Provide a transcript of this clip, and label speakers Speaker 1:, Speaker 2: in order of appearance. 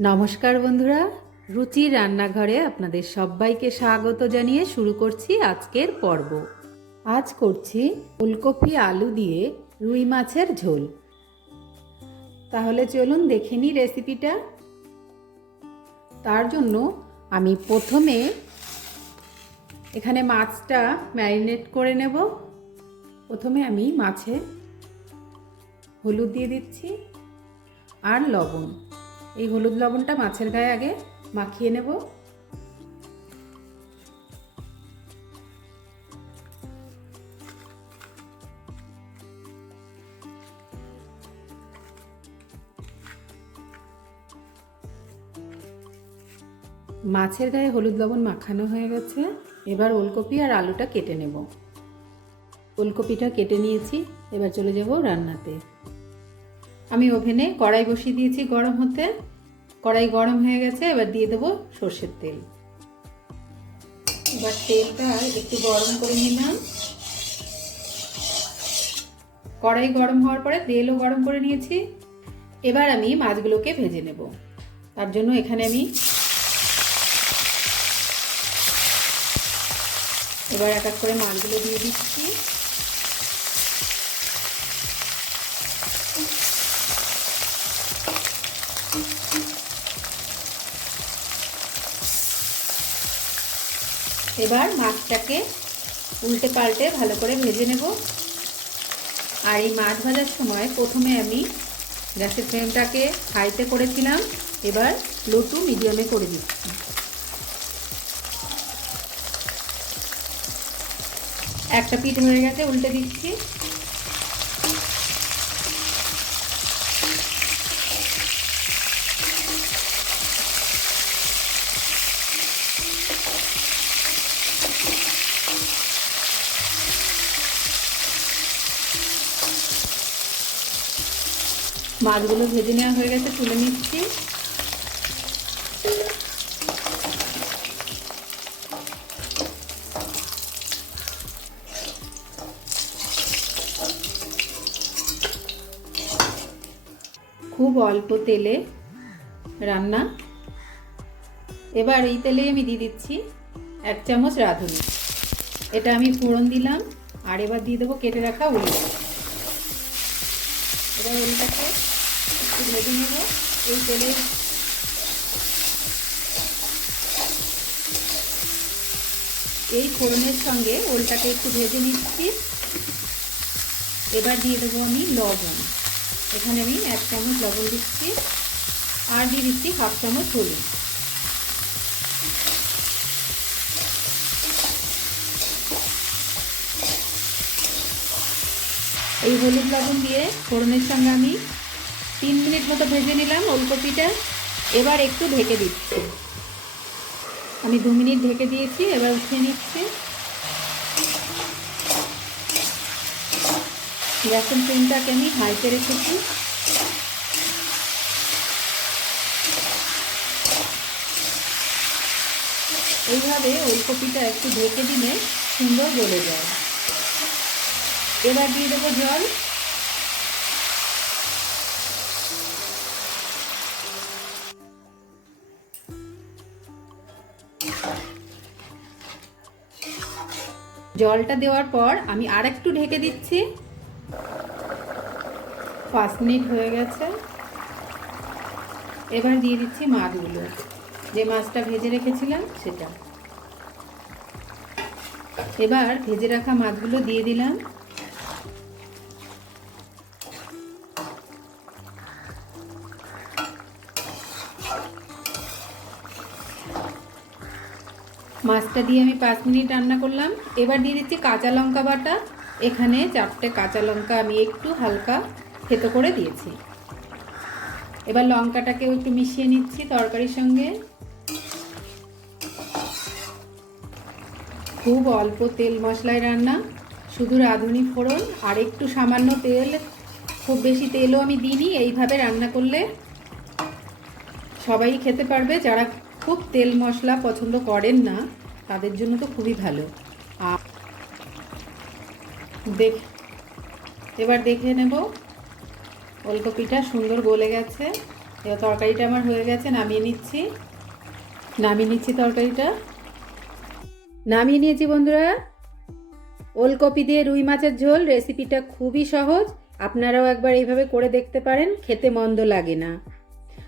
Speaker 1: নমস্কার বন্ধুরা রুচির রান্নাঘরে আপনাদের সবাইকে স্বাগত জানিয়ে শুরু করছি আজকের পর্ব। আজ করছি ফুলকপি আলু দিয়ে রুই মাছের ঝোল। তাহলে চলুন দেখে নিই রেসিপিটা। তার জন্য আমি প্রথমে এখানে মাছটা ম্যারিনেট করে নেব। প্রথমে আমি মাছে হলুদ দিয়ে দিচ্ছি আর লবণ। এই হলুদ লবণটা মাছের গায়ে আগে মাখিয়ে নেব। মাছের গায়ে হলুদ লবণ মাখানো হয়ে গেছে। এবার ওলকপি আর আলুটা কেটে নেব। ওলকপিটা কেটে নিয়েছি, এবার চলে যাব রান্নাতে। আমি ওভেনে কড়াই বসিয়ে দিয়েছি গরম হতে। কড়াই গরম হয়ে গেছে, এবার দিয়ে দেবো সর্ষের তেল। এবার তেলটা একটু গরম করে নিলাম। কড়াই গরম হওয়ার পরে তেলও গরম করে নিয়েছি। এবার আমি মাছগুলোকে ভেজে নেব। তার জন্য এখানে আমি এবার এক এক করে মাছগুলো দিয়ে দিচ্ছি। এবার মাছটাকে উল্টে পাল্টে ভালো করে ভেজে নেব। আর এই মাছ ভাজার সময় প্রথমে আমি গ্যাসের ফ্লেমটাকে হাইতে করেছিলাম, এবার লো টু মিডিয়ামে করে দিচ্ছি। একটা পিঠ হয়ে গেছে, উল্টে দিচ্ছি। মাছগুলো ভেজে নেওয়া হয়ে গেছে, তুলে নিচ্ছি। খুব অল্প তেলে রান্না। এবার এই তেলে আমি দিয়ে দিচ্ছি এক চামচ রাঁধুনি। এটা আমি ফোড়ন দিলাম, আর এবার দিয়ে দেবো কেটে রাখা উলি উলটাকে একটু ভেজে নেব। এই তেলে এই ফোড়নের সঙ্গে ওলটাকে একটু ভেজে নিচ্ছি। এবার দিয়ে দেবো আমি লবণ। এখানে আমি এক চামচ লবণ দিচ্ছি আর দিয়ে দিচ্ছি হাফ চামচ হলুদ। এই হলুদ লবণ দিয়ে ফোড়নের সঙ্গে আমি তিন মিনিট মতো ভেজে নিলাম ওলকপিটা। এবার একটু ঢেকে দিচ্ছি। আমি দু মিনিট ঢেকে দিয়েছি, এবার উঠিয়ে নিচ্ছি। গ্যাসের ফ্লেমটাকে আমি হাইতে রেখেছি। এইভাবে ওলকপিটা একটু ঢেকে দিলে সুন্দর গলে যায়। এবার দিয়ে দেবো জল। জলটা দেওয়ার পর আমি আর একটু ঢেকে দিচ্ছি। পাঁচ মিনিট হয়ে গেছে। এবার দিয়ে দিচ্ছি মাছগুলো। যে মাছটা ভেজে রেখেছিলাম, সেটা। এবার ভেজে রাখা মাছগুলো দিয়ে দিলাম। মাছটা দিয়ে আমি পাঁচ মিনিট রান্না করলাম। এবার দিয়ে দিচ্ছি কাঁচা লঙ্কা বাটা। এখানে চারটে কাঁচা লঙ্কা আমি একটু হালকা থেতো করে দিয়েছি। এবার লঙ্কাটাকেও একটু মিশিয়ে নিচ্ছি তরকারির সঙ্গে। খুব অল্প তেল মশলায় রান্না। শুধু রাঁধুনি ফোড়ন আর একটু সামান্য তেল। খুব বেশি তেলও আমি দিইনি, এইভাবে রান্না করলে সবাই খেতে পারবে। যারা খুব তেল মশলা পছন্দ করেন না, তাদের জন্য তো খুবই ভালো। আর দেখ, এবার দেখে নেব। ওলকপিটা সুন্দর গলে গেছে। এবার তরকারিটা আমার হয়ে গেছে, নামিয়ে নিচ্ছি। নামিয়ে নিচ্ছি তরকারিটা। নামিয়ে নিয়েছি বন্ধুরা। ওলকপি দিয়ে রুই মাছের ঝোল, রেসিপিটা খুবই সহজ। আপনারাও একবার এইভাবে করে দেখতে পারেন, খেতে মন্দ লাগে না।